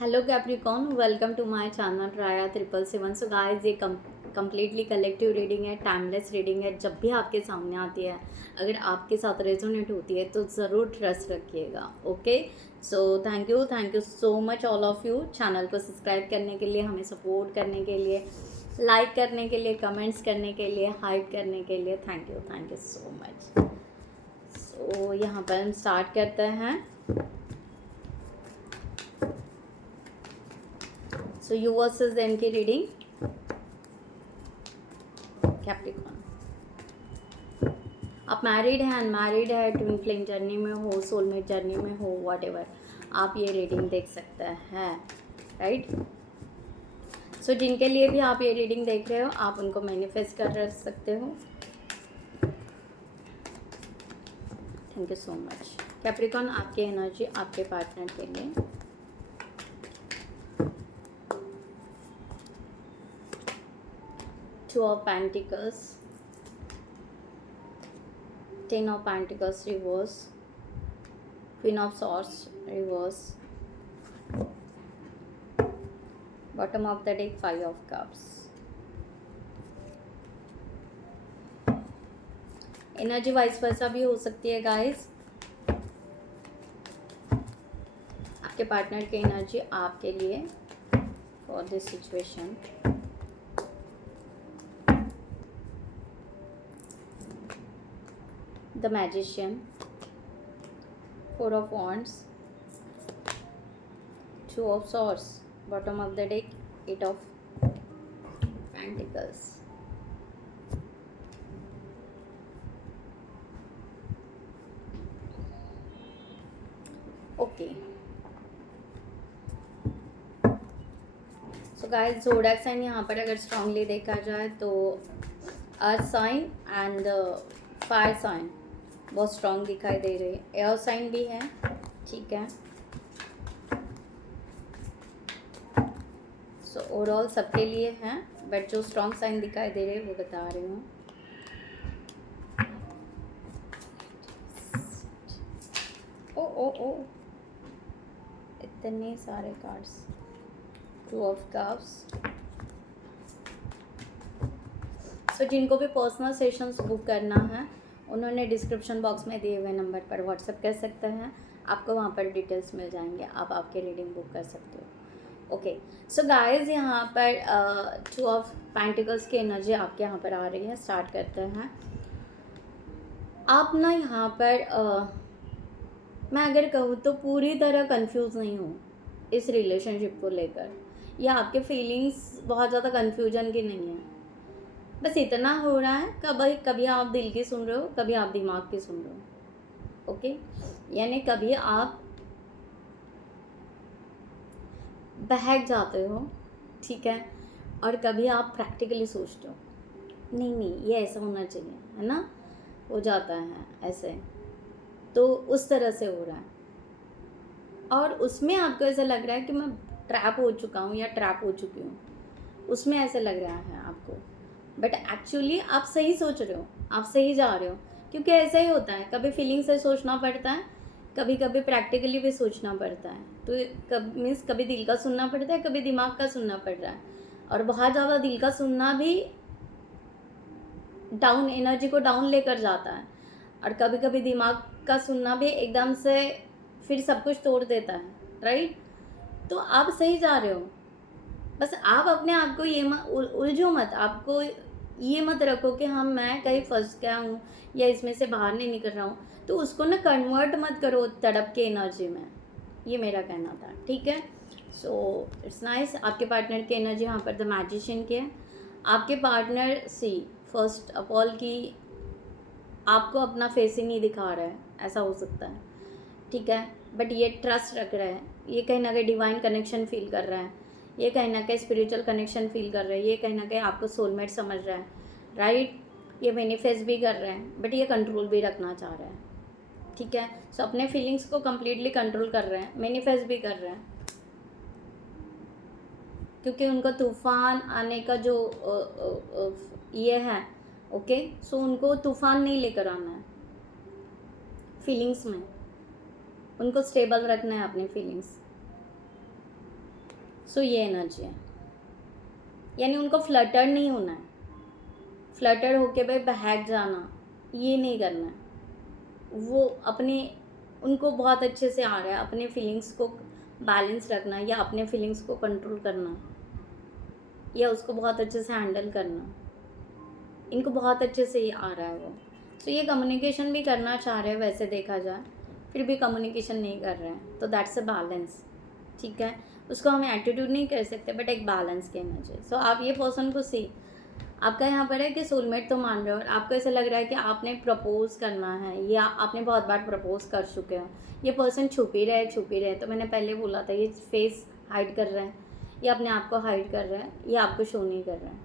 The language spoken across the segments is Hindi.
Hello Capricorn, welcome to my channel Raya 777। So guys, ये कम्प्लीटली कलेक्टिव रीडिंग है, टाइमलेस रीडिंग है। जब भी आपके सामने आती है, अगर आपके साथ रेजोनेट होती है तो ज़रूर ट्रस्ट रखिएगा। Okay, so thank you so much all of you channel को सब्सक्राइब करने के लिए, हमें सपोर्ट करने के लिए, लाइक करने के लिए, कमेंट्स करने के लिए, हाइप करने के लिए। Thank you so much. So यहाँ पर हम स्टार्ट करते हैं। So you versus them की रीडिंग कैप्रिकॉर्न। आप मैरिड है, अनमैरिड है, ट्विन फ्लेम जर्नी में हो, सोलमेट जर्नी में हो, व्हाटएवर, आप ये रीडिंग देख सकते हैं, राइट। सो जिनके लिए भी आप ये रीडिंग देख रहे हो, आप उनको मैनिफेस्ट कर सकते हो। Thank you so much Capricorn. आपकी एनर्जी आपके पार्टनर के लिए। Two of Pentacles, Ten of Pentacles reverse, Queen of Swords reverse, bottom of the deck Five of Cups। Energy vice versa भी हो सकती है गाइस। आपके पार्टनर की एनर्जी आपके लिए for this situation. The Magician, Four of Wands, Two of Swords, bottom of the deck Eight of Pentacles। Okay, so guys, zodiac sign यहाँ पर अगर स्ट्रांगली देखा जाए तो earth sign and fire sign बहुत स्ट्रांग दिखाई दे रही है। एयर साइन भी है, ठीक है। सो ओवरऑल सबके लिए है, बट जो स्ट्रांग साइन दिखाई दे रहे हैं वो बता रही हूँ। ओ ओ ओ इतने सारे cards. Two of cups. So जिनको भी पर्सनल सेशंस बुक करना है, उन्होंने डिस्क्रिप्शन बॉक्स में दिए हुए नंबर पर व्हाट्सएप कर सकते हैं। आपको वहाँ पर डिटेल्स मिल जाएंगे, आप आपके रीडिंग बुक कर सकते हो। ओके, सो गाइस, यहाँ पर टू ऑफ पेंटिकल्स की एनर्जी आपके यहाँ पर आ रही है। स्टार्ट करते हैं। आप ना यहाँ पर मैं अगर कहूँ तो पूरी तरह कंफ्यूज नहीं हूँ इस रिलेशनशिप को लेकर, या आपके फीलिंग्स बहुत ज़्यादा कंफ्यूजन की नहीं है। बस इतना हो रहा है, कभी आप दिल की सुन रहे हो, कभी आप दिमाग की सुन रहे हो। ओके, यानी कभी आप बहक जाते हो, ठीक है, और कभी आप प्रैक्टिकली सोचते हो नहीं ये ऐसा होना चाहिए, है ना, हो जाता है ऐसे। तो उस तरह से हो रहा है, और उसमें आपको ऐसा लग रहा है कि मैं ट्रैप हो चुका हूँ या ट्रैप हो चुकी हूँ, उसमें ऐसे लग रहा है आपको। बट एक्चुअली आप सही सोच रहे हो, आप सही जा रहे हो, क्योंकि ऐसा ही होता है, कभी फीलिंग से सोचना पड़ता है, कभी कभी प्रैक्टिकली भी सोचना पड़ता है। तो कभी दिल का सुनना पड़ता है, कभी दिमाग का सुनना पड़ रहा है, और बहुत ज़्यादा दिल का सुनना भी डाउन एनर्जी को डाउन लेकर जाता है, और कभी कभी दिमाग का सुनना भी एकदम से फिर सब कुछ तोड़ देता है, राइट। तो आप सही जा रहे हो, बस आप अपने आप को ये उलझो मत। आपको ये मत रखो कि हम मैं कहीं फंस गया हूँ या इसमें से बाहर नहीं निकल रहा हूँ, तो उसको ना कन्वर्ट मत करो तड़प के एनर्जी में। ये मेरा कहना था, ठीक है। So it's nice. आपके पार्टनर की एनर्जी यहाँ पर द मैजिशियन की है। आपके पार्टनर फर्स्ट ऑफ ऑल की आपको अपना फेस ही नहीं दिखा रहा है, ऐसा हो सकता है, ठीक है, बट ये ट्रस्ट रख रहा है, ये कहीं ना कहीं डिवाइन कनेक्शन फील कर रहा है, ये कहीं ना कहीं स्पिरिचुअल कनेक्शन फील कर रहा है, ये कहीं ना कहीं आपको सोलमेट समझ रहा है, राइट। ये मैनिफेस्ट भी कर रहा है, बट ये कंट्रोल भी रखना चाह रहा है, ठीक है। सो अपने फीलिंग्स को कम्प्लीटली कंट्रोल कर रहे हैं, मैनिफेस्ट भी कर रहे हैं, क्योंकि उनको तूफान आने का जो ये है, ओके। सो उनको तूफान नहीं लेकर आना है फीलिंग्स में, उनको स्टेबल रखना है अपनी फीलिंग्स, सो ये एनर्जी है, यानी उनको फ्लटर नहीं होना है, फ्लटर होके भाई बहक जाना ये नहीं करना है। वो अपने उनको बहुत अच्छे से आ रहा है अपने फीलिंग्स को बैलेंस रखना, या अपने फीलिंग्स को कंट्रोल करना, या उसको बहुत अच्छे से हैंडल करना, इनको बहुत अच्छे से ये आ रहा है वो। तो ये कम्युनिकेशन भी करना चाह रहे हैं वैसे देखा जाए, फिर भी कम्युनिकेशन नहीं कर रहे हैं, तो दैट्स अ बैलेंस। ठीक है, उसको हम एटीट्यूड नहीं कर सकते, बट एक बैलेंस कहना चाहिए। सो आप ये पर्सन को सी, आपका यहाँ पर है कि सोलमेट तो मान रहे हो, और आपको ऐसा लग रहा है कि आपने प्रपोज करना है, या आपने बहुत बार प्रपोज कर चुके हो। ये पर्सन छुप ही रहे, तो मैंने पहले बोला था ये फेस हाइड कर रहा है, ये अपने आप को हाइड कर रहा है, ये आपको शो नहीं कर रहा है।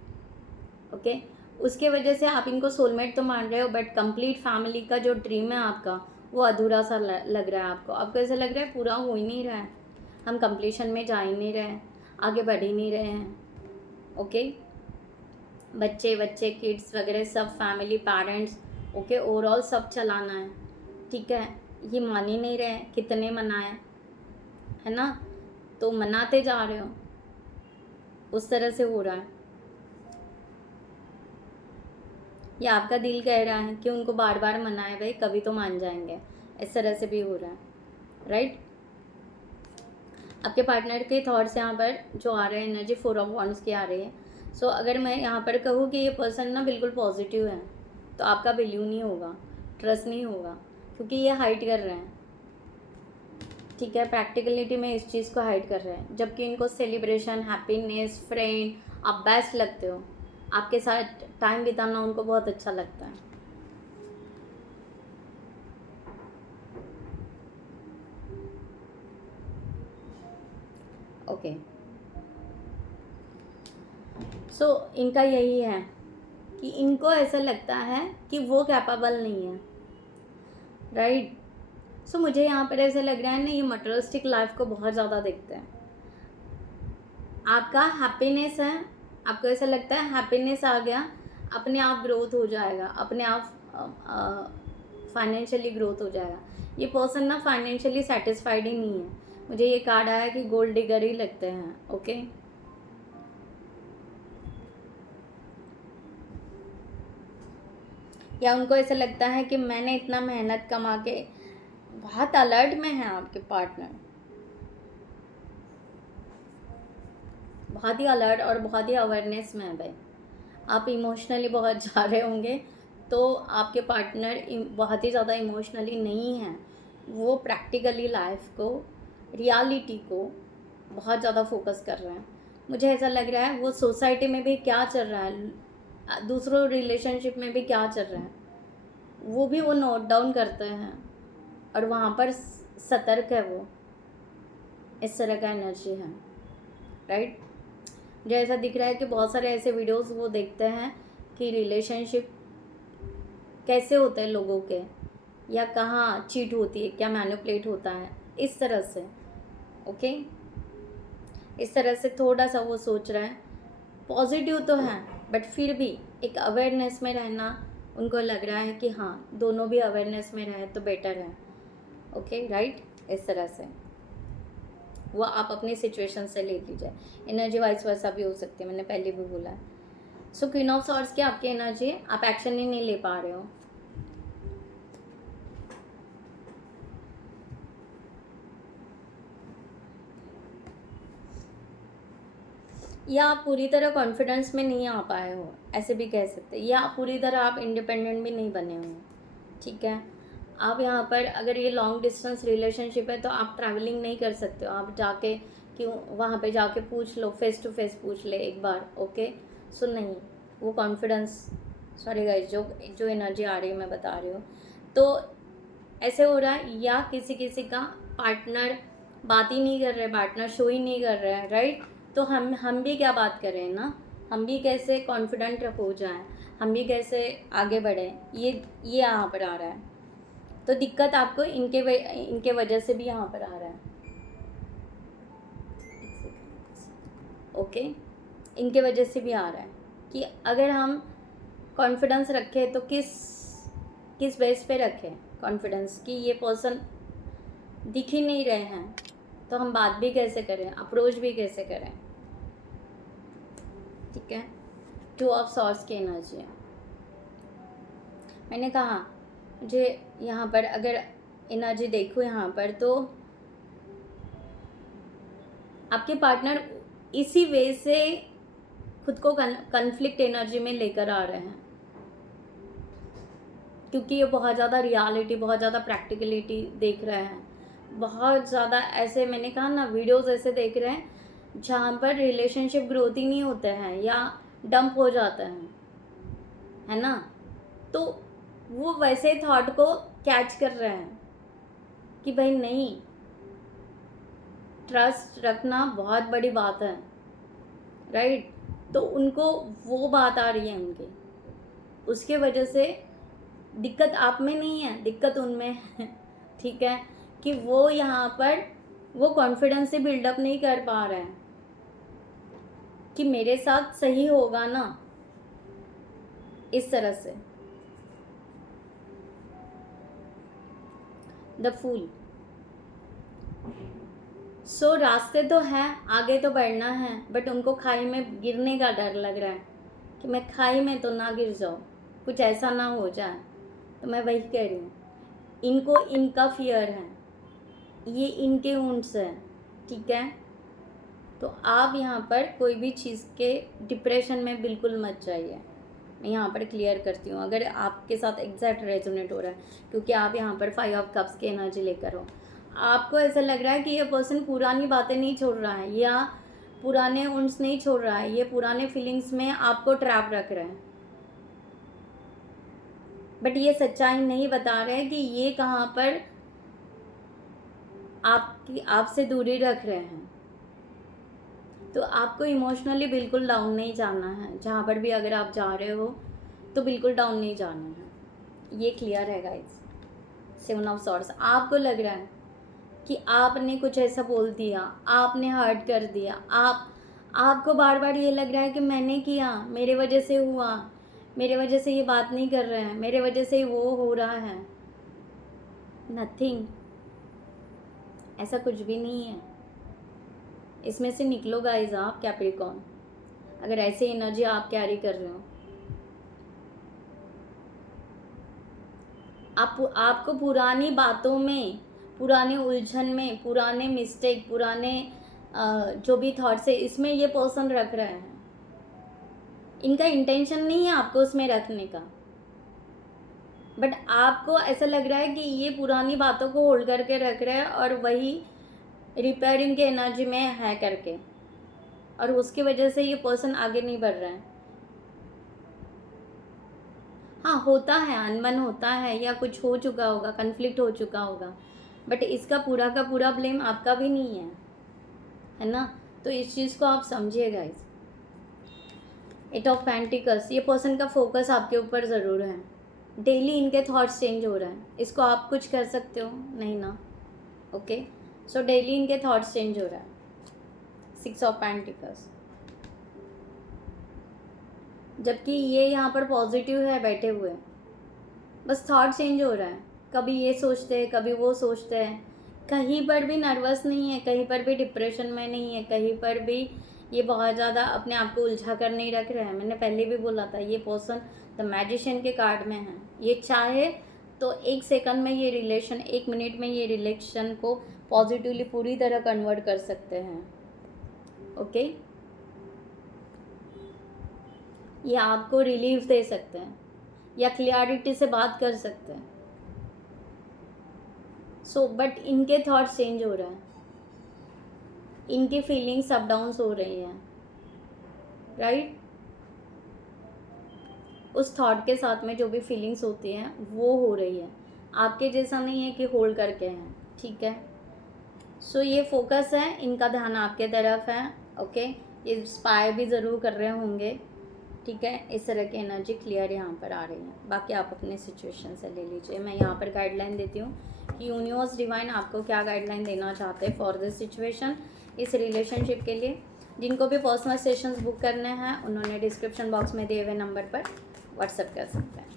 ओके, उसके वजह से आप इनको सोलमेट तो मान रहे हो, बट कंप्लीट फैमिली का जो ड्रीम है आपका वो अधूरा सा लग रहा है आपको ऐसा लग रहा है पूरा हो ही नहीं रहा है, हम कंप्लीशन में जा ही नहीं रहे हैं, आगे बढ़ ही नहीं रहे हैं। ओके, बच्चे किड्स वगैरह सब फैमिली पेरेंट्स, ओके, ओवरऑल सब चलाना है। ठीक है, ये मान ही नहीं रहे हैं, कितने मनाए है ना, तो मनाते जा रहे हो, उस तरह से हो रहा है। या आपका दिल कह रहा है कि उनको बार बार मनाए, भाई कभी तो मान जाएंगे, इस तरह से भी हो रहा है, राइट। आपके पार्टनर के थॉट्स यहाँ पर जो आ रहे हैं, एनर्जी 4 ऑफ वॉन्ड्स की आ रही है। सो अगर मैं यहाँ पर कहूँ कि ये पर्सन ना बिल्कुल पॉजिटिव है, तो आपका बिलीव नहीं होगा, ट्रस्ट नहीं होगा, क्योंकि ये हाइड कर रहे हैं। ठीक है, प्रैक्टिकलिटी में इस चीज़ को हाइड कर रहे हैं, जबकि इनको सेलिब्रेशन, हैप्पीनेस, फ्रेंड, आप बेस्ट लगते हो, आपके साथ टाइम बिताना उनको बहुत अच्छा लगता है। ओके, सो इनका यही है कि इनको ऐसा लगता है कि वो कैपेबल नहीं है, राइट। सो मुझे यहाँ पर ऐसा लग रहा है ना, ये मटेरियलिस्टिक लाइफ को बहुत ज़्यादा देखते हैं। आपका हैप्पीनेस है, आपको ऐसा लगता है हैप्पीनेस आ गया अपने आप ग्रोथ हो जाएगा, अपने आप फाइनेंशियली ग्रोथ हो जाएगा। ये पर्सन ना फाइनेंशियली सेटिस्फाइड ही नहीं है, मुझे ये कार्ड आया कि गोल्ड डिगर ही लगते हैं। ओके, या उनको ऐसा लगता है कि मैंने इतना मेहनत कमा के, बहुत अलर्ट में है आपके पार्टनर, बहुत ही अलर्ट और बहुत ही अवेयरनेस में है भाई। आप इमोशनली बहुत जा रहे होंगे, तो आपके पार्टनर बहुत ही ज़्यादा इमोशनली नहीं है, वो प्रैक्टिकली लाइफ को, रियलिटी को बहुत ज़्यादा फोकस कर रहे हैं। मुझे ऐसा लग रहा है वो सोसाइटी में भी क्या चल रहा है, दूसरों रिलेशनशिप में भी क्या चल रहा है, वो भी वो नोट डाउन करते हैं, और वहाँ पर सतर्क है वो, इस तरह का एनर्जी है, राइट। मुझे ऐसा दिख रहा है कि बहुत सारे ऐसे वीडियोस वो देखते हैं कि रिलेशनशिप कैसे होते हैं लोगों के, या कहाँ चीट होती है, क्या मैनिपुलेट होता है, इस तरह से। ओके, इस तरह से थोड़ा सा वो सोच रहा है, पॉजिटिव तो है, बट फिर भी एक अवेयरनेस में रहना उनको लग रहा है कि हाँ दोनों भी अवेयरनेस में रहे तो बेटर है। ओके, राइट, इस तरह से वो आप अपनी सिचुएशन से ले लीजिए। एनर्जी वाइस वर्सा भी हो सकती है, मैंने पहले भी बोला है। सो क्वीन ऑफ सॉर्ड्स की आपकी एनर्जी है, आप एक्शन ही नहीं ले पा रहे हो। या आप पूरी तरह कॉन्फिडेंस में नहीं आ पाए हो, ऐसे भी कह सकते हैं, या पूरी तरह आप इंडिपेंडेंट भी नहीं बने हो। ठीक है, आप यहाँ पर अगर ये लॉन्ग डिस्टेंस रिलेशनशिप है तो आप ट्रैवलिंग नहीं कर सकते हो, आप जाके क्यों वहाँ पे जाके पूछ लो, फेस टू फेस पूछ ले एक बार। ओके, सो नहीं, वो कॉन्फिडेंस, सॉरी गाइस, जो एनर्जी आ रही है मैं बता रही हूँ, तो ऐसे हो रहा है, या किसी किसी का पार्टनर बात ही नहीं कर रहे, पार्टनर शो ही नहीं कर रहा है, राइट। तो हम भी क्या बात करें ना, हम भी कैसे कॉन्फिडेंट हो जाएं, हम भी कैसे आगे बढ़ें, ये यहाँ पर आ रहा है। तो दिक्कत आपको इनके वजह से भी यहाँ पर आ रहा है। ओके, इनके वजह से भी आ रहा है कि अगर हम कॉन्फिडेंस रखें तो किस बेस पे रखें कॉन्फिडेंस, कि ये पर्सन दिख ही नहीं रहे हैं, तो हम बात भी कैसे करें, अप्रोच भी कैसे करें। ठीक है, 2 ऑफ सॉर्ड्स की एनर्जी है। मैंने कहा मुझे यहाँ पर अगर एनर्जी देखो यहाँ पर, तो आपके पार्टनर इसी वे से खुद को कन्फ्लिक्ट एनर्जी में लेकर आ रहे हैं, क्योंकि ये बहुत ज़्यादा रियलिटी, बहुत ज़्यादा प्रैक्टिकलिटी देख रहे हैं, बहुत ज़्यादा ऐसे, मैंने कहा ना, वीडियोस ऐसे देख रहे हैं जहाँ पर रिलेशनशिप ग्रोथ ही नहीं होते हैं या डंप हो जाते हैं, है ना। तो वो वैसे थॉट को कैच कर रहे हैं कि भाई नहीं, ट्रस्ट रखना बहुत बड़ी बात है, राइट। तो उनको वो बात आ रही है उनकी, उसके वजह से दिक्कत आप में नहीं है, दिक्कत उनमें है। ठीक है, कि वो यहाँ पर वो कॉन्फिडेंस से बिल्डअप नहीं कर पा रहे हैं कि मेरे साथ सही होगा ना, इस तरह से। The fool. सो रास्ते तो हैं, आगे तो बढ़ना है, बट उनको खाई में गिरने का डर लग रहा है कि मैं खाई में तो ना गिर जाऊँ, कुछ ऐसा ना हो जाए। तो मैं वही कह रही हूँ, इनको इनका फियर है, ये इनके वुंड्स हैं। ठीक है, तो आप यहाँ पर कोई भी चीज़ के डिप्रेशन में बिल्कुल मत जाइए। मैं यहाँ पर क्लियर करती हूँ, अगर आपके साथ एग्जैक्ट रेजोनेट हो रहा है, क्योंकि आप यहाँ पर 5 ऑफ कप्स की एनर्जी लेकर हो। आपको ऐसा लग रहा है कि ये पर्सन पुरानी बातें नहीं छोड़ रहा है या पुराने वुंड्स नहीं छोड़ रहा है, ये पुराने फीलिंग्स में आपको ट्रैप रख रहे हैं, बट ये सच्चाई नहीं बता रहे कि ये कहाँ पर आपसे दूरी रख रहे हैं। तो आपको इमोशनली बिल्कुल डाउन नहीं जाना है, जहाँ पर भी अगर आप जा रहे हो तो बिल्कुल डाउन नहीं जाना है, ये क्लियर है गाइस। 7 of swords. आपको लग रहा है कि आपने कुछ ऐसा बोल दिया, आपने हर्ट कर दिया, आपको बार बार ये लग रहा है कि मैंने किया, मेरे वजह से हुआ, मेरे वजह से ये बात नहीं कर रहे हैं, मेरे वजह से वो हो रहा है। नथिंग, ऐसा कुछ भी नहीं है। इसमें से निकलो गाइस आप कैप्रिकॉर्न, अगर ऐसी एनर्जी आप कैरी कर रहे हो। आपको पुरानी बातों में, पुराने उलझन में, पुराने मिस्टेक, पुराने जो भी थॉट्स है, इसमें ये पर्सन रख रहे हैं। इनका इंटेंशन नहीं है आपको उसमें रखने का, बट आपको ऐसा लग रहा है कि ये पुरानी बातों को होल्ड करके रख रहे हैं और वही रिपेयरिंग के एनर्जी में है करके, और उसकी वजह से ये पर्सन आगे नहीं बढ़ रहा है। हाँ, होता है, अनबन होता है या कुछ हो चुका होगा, कन्फ्लिक्ट हो चुका होगा, बट इसका पूरा का पूरा ब्लेम आपका भी नहीं है ना। तो इस चीज़ को आप समझिए गाइस। 8 ऑफ पेंटिकल्स, ये पर्सन का फोकस आपके ऊपर ज़रूर है, डेली इनके थॉट्स चेंज हो रहे हैं, इसको आप कुछ कर सकते हो नहीं ना। ओके, सो डेली इनके थॉट्स चेंज हो रहा है। 6 ऑफ पेंटिकल्स, जबकि ये यहाँ पर पॉजिटिव है बैठे हुए, बस थॉट चेंज हो रहा है, कभी ये सोचते हैं, कभी वो सोचते हैं, कहीं पर भी नर्वस नहीं है, कहीं पर भी डिप्रेशन में नहीं है, कहीं पर भी ये बहुत ज़्यादा अपने आप को उलझा कर नहीं रख रहे हैं। मैंने पहले भी बोला था, ये पर्सन द मैजिशियन के कार्ड में है। ये चाहे तो 1 सेकंड में ये रिलेशन, 1 मिनट में ये रिलेशन को पॉजिटिवली पूरी तरह कन्वर्ट कर सकते हैं। ओके, ये आपको रिलीफ दे सकते हैं या क्लियरिटी से बात कर सकते हैं। सो बट इनके थॉट्स चेंज हो रहे हैं, इनकी फीलिंग्स अप डाउन्स हो रही हैं, राइट। उस थॉट के साथ में जो भी फीलिंग्स होती हैं वो हो रही है, आपके जैसा नहीं है कि होल्ड करके हैं। ठीक है, सो ये फोकस है, इनका ध्यान आपके तरफ है। ओके, ये स्पाई भी ज़रूर कर रहे होंगे। ठीक है, इस तरह की एनर्जी क्लियर यहाँ पर आ रही है। बाकी आप अपने सिचुएशन से ले लीजिए। मैं यहाँ पर गाइडलाइन देती हूँ कि यूनिवर्स डिवाइन आपको क्या गाइडलाइन देना चाहते हैं फॉर दिस सिचुएशन, इस रिलेशनशिप के लिए। जिनको भी पर्सनल सेशंस बुक करने हैं उन्होंने डिस्क्रिप्शन बॉक्स में दिए हुए नंबर पर व्हाट्सएप कर सकते हैं।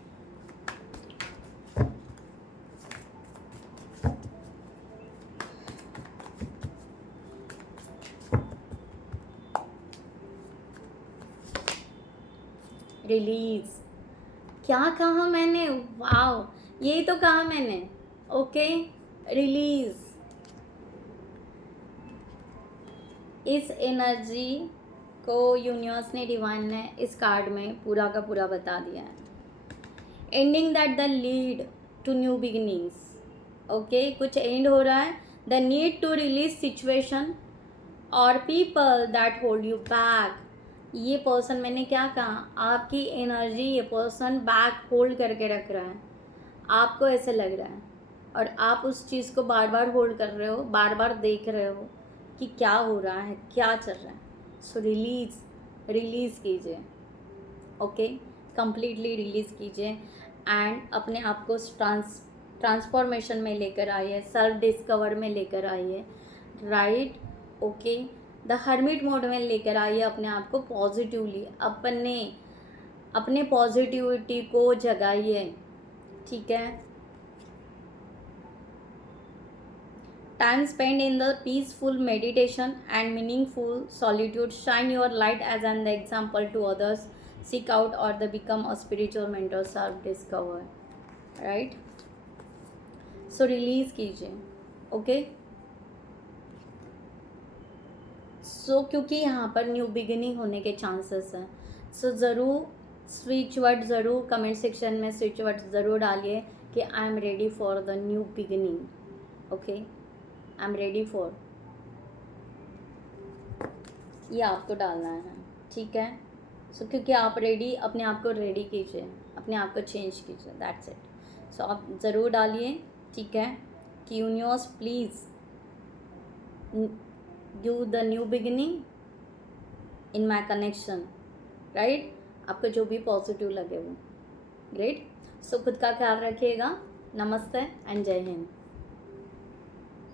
रिलीज। क्या कहा मैंने, वाओ, यही तो कहा मैंने। Okay, release. इस एनर्जी को यूनिवर्स ने, डिवाइन ने इस कार्ड में पूरा का पूरा बता दिया है। Ending that the lead to new beginnings. Okay, कुछ एंड हो रहा है। The need to release situation और people that hold you back. ये पर्सन, मैंने क्या कहा, आपकी एनर्जी ये पर्सन बैक होल्ड करके रख रहा है, आपको ऐसे लग रहा है, और आप उस चीज़ को बार बार होल्ड कर रहे हो, बार बार देख रहे हो कि क्या हो रहा है, क्या चल रहा है। सो रिलीज़ कीजिए। ओके, कंप्लीटली रिलीज़ कीजिए एंड अपने आप को ट्रांसफॉर्मेशन में लेकर आइए, सेल्फ डिस्कवर में लेकर आइए, right. Okay, the hermit mode में लेकर आइए अपने आप को पॉजिटिवली, अपने पॉजिटिविटी को जगाइए, ठीक है। Time spend in the peaceful meditation and meaningful solitude, shine your light as an the example to others, seek out or the become a spiritual mentor, self discover, right? So release कीजिए। ओके, सो क्योंकि यहाँ पर न्यू बिगिनिंग होने के चांसेस हैं, सो ज़रूर स्विच वर्ड, ज़रूर कमेंट सेक्शन में स्विच वर्ड ज़रूर डालिए कि I am ready for the new beginning. Okay, I am ready for, ये आपको डालना है, ठीक है। सो क्योंकि आप रेडी, अपने आप को रेडी कीजिए, अपने आप को चेंज कीजिए, दैट्स इट। सो आप ज़रूर डालिए, ठीक है, कि universe please give the new beginning in my connection, right. आपको जो भी पॉजिटिव लगे वो, ग्रेट। सो खुद का ख्याल रखिएगा। नमस्ते एंड जय हिंद।